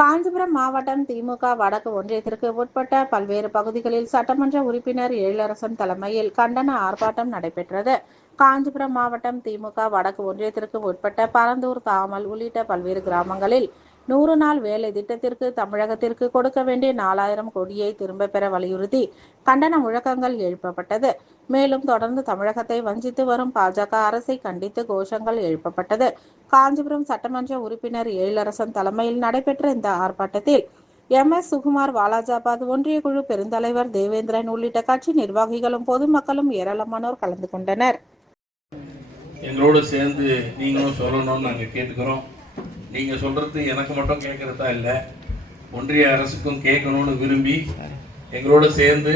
காஞ்சிபுரம் மாவட்டம் திமுக வடக்கு ஒன்றியத்திற்கு உட்பட்ட பல்வேறு பகுதிகளில் சட்டமன்ற உறுப்பினர் எழிலரசன் தலைமையில் கண்டன ஆர்ப்பாட்டம் நடைபெற்றது. காஞ்சிபுரம் மாவட்டம் திமுக வடக்கு ஒன்றியத்திற்கு உட்பட்ட பரந்தூர், தாமல் உள்ளிட்ட பல்வேறு கிராமங்களில் 100 நாள் வேலை திட்டத்திற்கு தமிழகத்திற்கு கொடுக்க வேண்டிய 4000 கோடியை திரும்ப பெற வலியுறுத்தி கண்டன முழக்கங்கள் எழுப்பப்பட்டது. மேலும் தொடர்ந்து தமிழகத்தை வஞ்சித்து வரும் பாஜக அரசை கண்டித்து கோஷங்கள் எழுப்பப்பட்டது. காஞ்சிபுரம் சட்டமன்ற உறுப்பினர் எழிலரசன் தலைமையில் நடைபெற்ற இந்த ஆர்ப்பாட்டத்தில் MS சுகுமார், வாலாஜாபாத் ஒன்றிய குழு பெருந்தலைவர் தேவேந்திரன் உள்ளிட்ட கட்சி நிர்வாகிகளும் பொதுமக்களும் ஏராளமானோர் கலந்து கொண்டனர். எங்களோடு சேர்ந்து நீங்களும் சொல்லணும்னு நாங்கள் கேட்டுக்கிறோம். நீங்கள் சொல்கிறது எனக்கு மட்டும் கேட்குறதா இல்லை, ஒன்றிய அரசுக்கும் கேட்கணும்னு விரும்பி எங்களோடு சேர்ந்து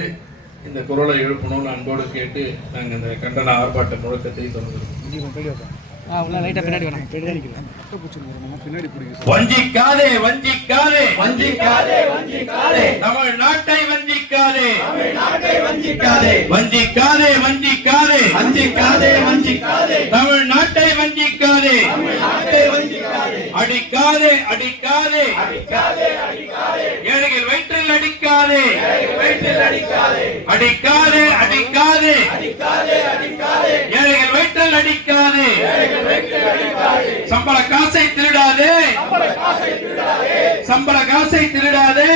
இந்த குரலை எழுப்பணும்னு அன்போடு கேட்டு நாங்கள் இந்த கண்டன ஆர்ப்பாட்ட முழக்கத்தை தொடங்குகிறோம். வஞ்சிக்காதே வஞ்சிக்காதே வஞ்சிக்காதே வஞ்சிக்காதே தமிழ்நாட்டை வஞ்சிக்காதே தமிழ்நாட்டை வஞ்சிக்காதே வஞ்சிக்காதே வஞ்சிக்காதே வஞ்சிக்காதே வஞ்சிக்காதே தமிழ்நாட்டை வஞ்சிக்காதே தமிழ்நாட்டை வஞ்சிக்காதே அடிக்காதே அடிக்காதே அடிக்காதே அடிக்காதே ஏழைகள் வயிற்றில் அடிக்காதே ஏழைகள் வயிற்றில் அடிக்காதே அடிக்காதே அடிக்காதே அடிக்காதே அடிக்காதே ஏழைகள் வயிற்றில் அடிக்காதே ஏழைகள் வயிற்றில் அடிக்காதே சம்பள காசை திருடாதே சம்பள காசை திருடாதே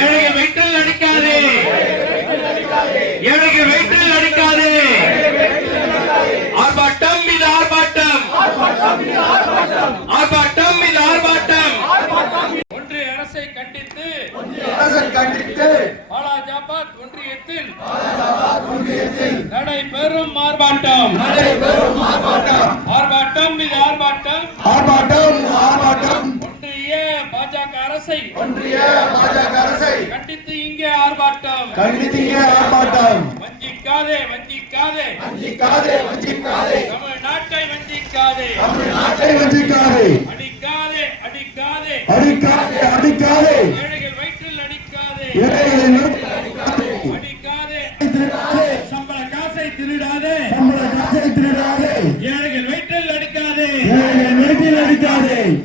ஏழைகள் வயிற்றில் அடிக்காதே ஏழைகள் வயிற்றில் அடிக்காதே ஆர்ப்பாட்டம் மீது ஆர்ப்பாட்டம் ஆர்ப்பாட்டம் மீது ஆர்ப்பாட்டம் ஒன்றிய அரசை கண்டித்து வாலாஜாபாத் ஒன்றியத்தில் நடைபெறும் ஆர்ப்பாட்டம் ஆர்ப்பாட்டம் மீது ஆர்ப்பாட்டம் ஒன்றிய பாஜக அரசை கண்டித்து இங்கே ஆர்ப்பாட்டம் வஞ்சிக்காதே வஞ்சிக்காதே வஞ்சிக்காதே வஞ்சிக்காதே தமிழ்நாட்டை வஞ்சிக்காதே அடிக்காதே அடிக்காதே அடிக்காதே அடிக்காதே ஏழைகள் வயிற்றில் அடிக்காதே அடிக்காதே சம்பள காசை திருடாதே ஏழைகள் வயிற்றில் அடிக்காதே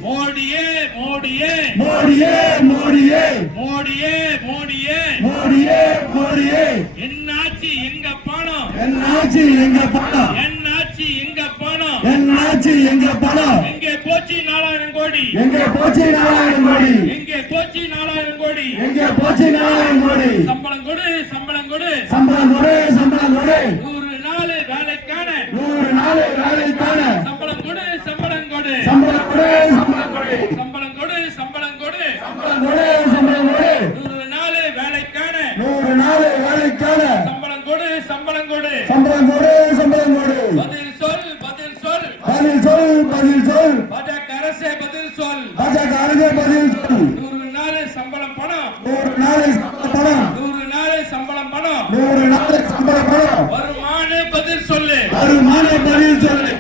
மோடியே மோடியே மோடியே மோடியே மோடியே மோடியே மோடியே மோடியே என்னாச்சு எங்க பணம் என்னாச்சு எங்க பணம் என்னாச்சு எங்க பணம் என்னாச்சு எங்க பணம் எங்கே போச்சு 4000 கோடி எங்கே போச்சு 4000 கோடி எங்கே போச்சு 4000 கோடி எங்கே போச்சு 4000 கோடி சம்பளம் கொடு சம்பளம் கொடு சம்பளம் கொடு சம்பளம் கொடு 100 நாள் வேலைக்கான 100 நாள் வேலைக்கான சம்பளம் கொடு சம்பளம் கொடு சம்பளம் கொடு சம்பளம் கொடு சம்பளம் கொடு சம்பளம் கொடு சம்பளம் கொடு சம்பளம் கொடு 100 நாள் வேலைக்கான 100 நாள் வேலைக்கான சம்பளம் கொடு சம்பளம் கொடு சம்பளம் கொடு சம்பளம் கொடு பதில் சொல் பதில் சொல் பதில் சொல் பதில் சொல் பாஜக அரசே பதில் சொல் பாஜக அரசே பதில் சொல் 100 நாள் சம்பளம் பணம் 100 நாள் சம்பளம் பணம் 100 நாள் சம்பளம் பணம் 100 நாள் சம்பளம் பணம் வருமான பதில் சொல்லு வருமான பதில் சொல்லு